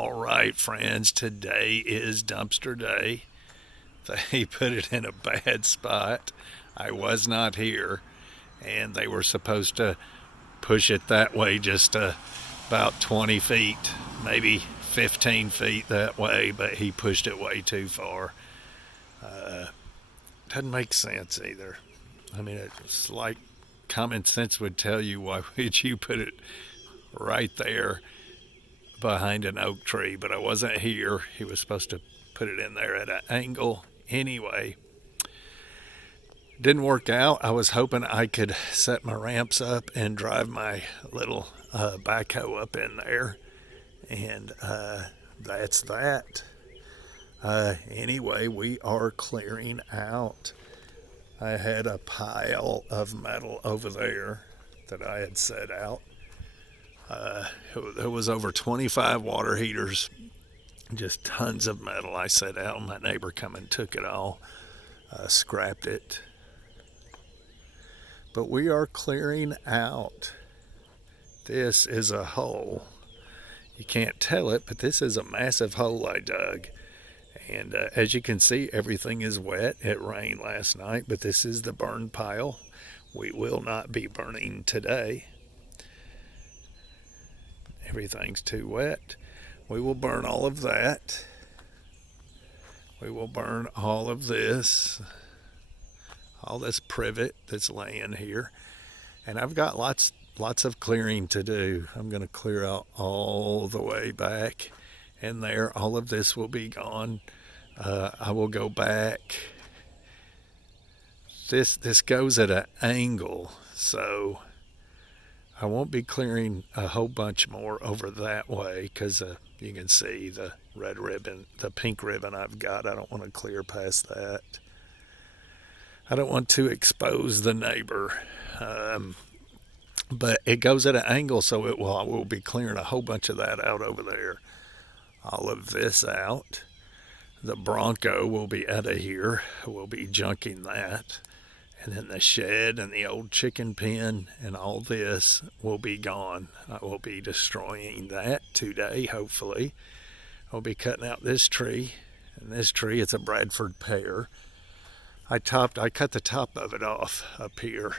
All right, friends, today is dumpster day. They put it in a bad spot. I was not here, and they were supposed to push it that way just about 20 feet, maybe 15 feet that way, but he pushed it way too far. Uh, doesn't make sense either. I mean, it's like common sense would tell you, why would you put it right there behind an oak tree? But I wasn't here. He was supposed to put it in there at an angle anyway. Didn't work out. I was hoping I could set my ramps up and drive my little backhoe up in there, and that's that. Anyway, we are clearing out. I had a pile of metal over there that I had set out. There was over 25 water heaters, just tons of metal I set out. My neighbor come and took it all, scrapped it. But we are clearing out. This is a hole. You can't tell it, but this is a massive hole I dug. And as you can see, everything is wet. It rained last night, but this is the burn pile. We will not be burning today. Everything's too wet. We will burn all of that. We will burn all of this, all this privet that's laying here. And I've got lots of clearing to do. I'm going to clear out all the way back in there. All of this will be gone. I will go back. This goes at an angle, so I won't be clearing a whole bunch more over that way, because you can see the red ribbon, the pink ribbon I've got. I don't want to clear past that. I don't want to expose the neighbor. But it goes at an angle, so I will be clearing a whole bunch of that out over there. All of this out. The Bronco will be out of here. We'll be junking that. And then the shed and the old chicken pen and all this will be gone. I will be destroying that today, hopefully. I'll be cutting out this tree. And this tree, it's a Bradford pear. I cut the top of it off up here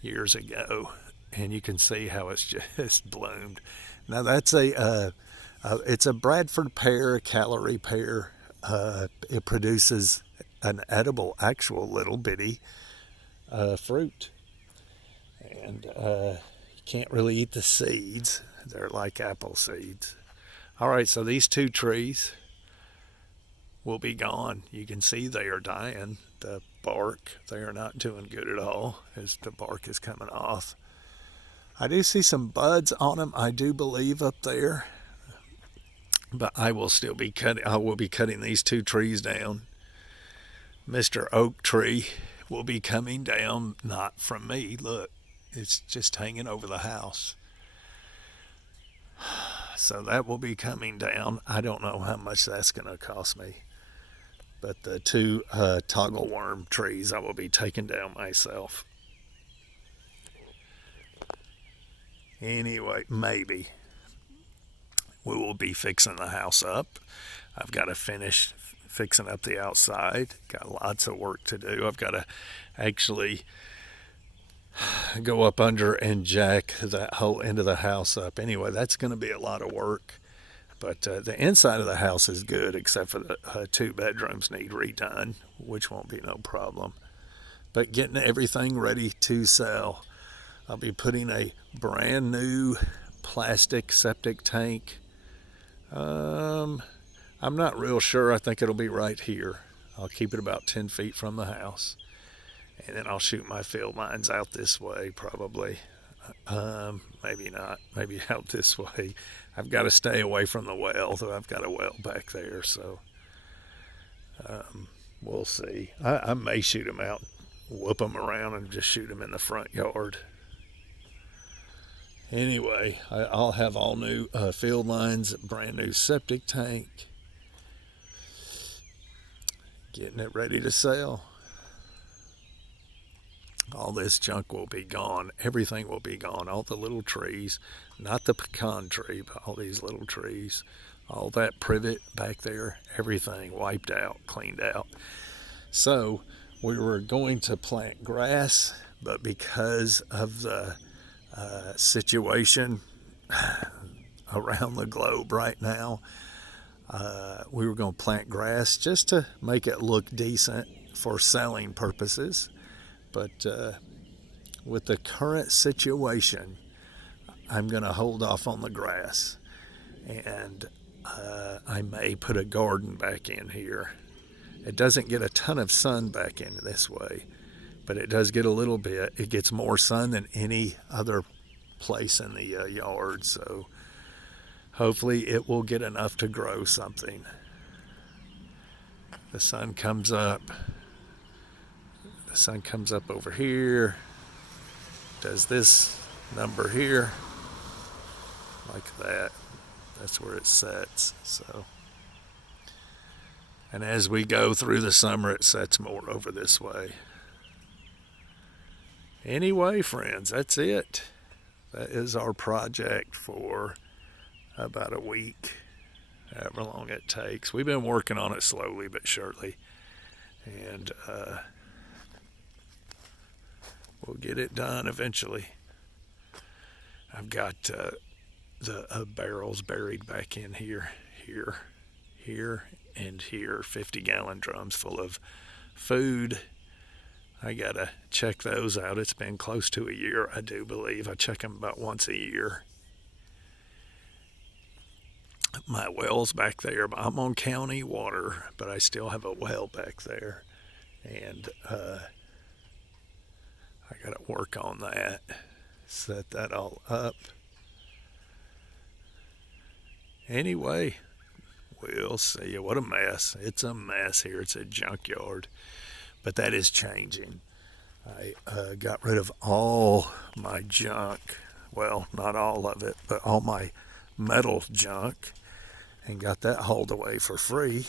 years ago, and you can see how it's just bloomed. Now that's it's a Bradford pear, a calorie pear. It produces an edible, actual little bitty fruit, and you can't really eat the seeds. They're like apple seeds. All right, so these two trees will be gone. You can see they are dying. The bark, they are not doing good at all as the bark is coming off. I do see some buds on them, I do believe, up there. But I will be cutting these two trees down. Mr. Oak Tree will be coming down, not from me. Look, it's just hanging over the house. So that will be coming down. I don't know how much that's going to cost me. But the two toggle worm trees I will be taking down myself. Anyway, maybe. We will be fixing the house up. I've got to finish fixing up the outside. Got lots of work to do. I've got to actually go up under and jack that whole end of the house up. Anyway, that's going to be a lot of work. But the inside of the house is good, except for the two bedrooms need redone, which won't be no problem. But getting everything ready to sell. I'll be putting a brand new plastic septic tank. I'm not real sure. I think it'll be right here. I'll keep it about 10 feet from the house. And then I'll shoot my field lines out this way, probably. Maybe not. Maybe out this way. I've got to stay away from the well, though I've got a well back there, so we'll see. I may shoot them out, whoop them around, and just shoot them in the front yard. Anyway, I'll have all new field lines, brand new septic tank, getting it ready to sell. all this junk will be gone. Everything will be gone. All the little trees, not the pecan tree, but all these little trees, all that privet back there, everything wiped out, cleaned out. So we were going to plant grass, but because of the situation around the globe right now, we were going to plant grass just to make it look decent for selling purposes. But with the current situation, I'm going to hold off on the grass. And I may put a garden back in here. It doesn't get a ton of sun back in this way, but it does get a little bit. It gets more sun than any other place in the yard, so hopefully it will get enough to grow something. The sun comes up. The sun comes up over here, does this number here, like that. That's where it sets. So, and as we go through the summer, it sets more over this way. Anyway, friends, that's it. That is our project for about a week, however long it takes. We've been working on it slowly but surely, and we'll get it done eventually. I've got the barrels buried back in here, and here, 50-gallon drums full of food. I gotta check those out. It's been close to a year, I do believe. I check them about once a year. My well's back there. I'm on county water, but I still have a well back there, and I gotta work on that, set that all up. Anyway, we'll see. What a mess. It's a mess here. It's a junkyard. But that is changing. I got rid of all my junk. Well, not all of it, but all my metal junk, and got that hauled away for free.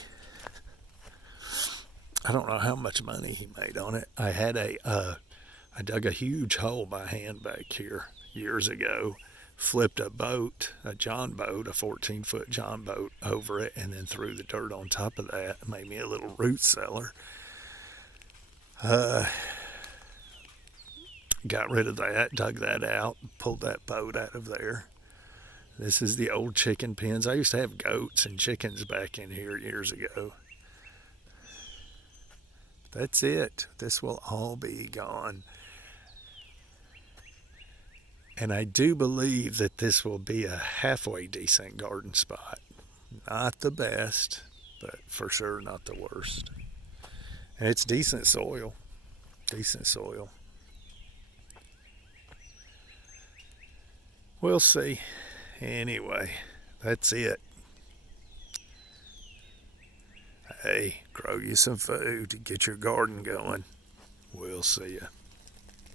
I don't know how much money he made on it. I dug a huge hole by hand back here years ago, flipped a boat, a John boat, a 14-foot John boat over it, and then threw the dirt on top of that. Made me a little root cellar. Got rid of that, dug that out, pulled that boat out of there. This is the old chicken pens. I used to have goats and chickens back in here years ago. That's it. This will all be gone. And I do believe that this will be a halfway decent garden spot. Not the best, but for sure not the worst. And it's decent soil. Decent soil. We'll see. Anyway, that's it. Hey, grow you some food to get your garden going. We'll see ya.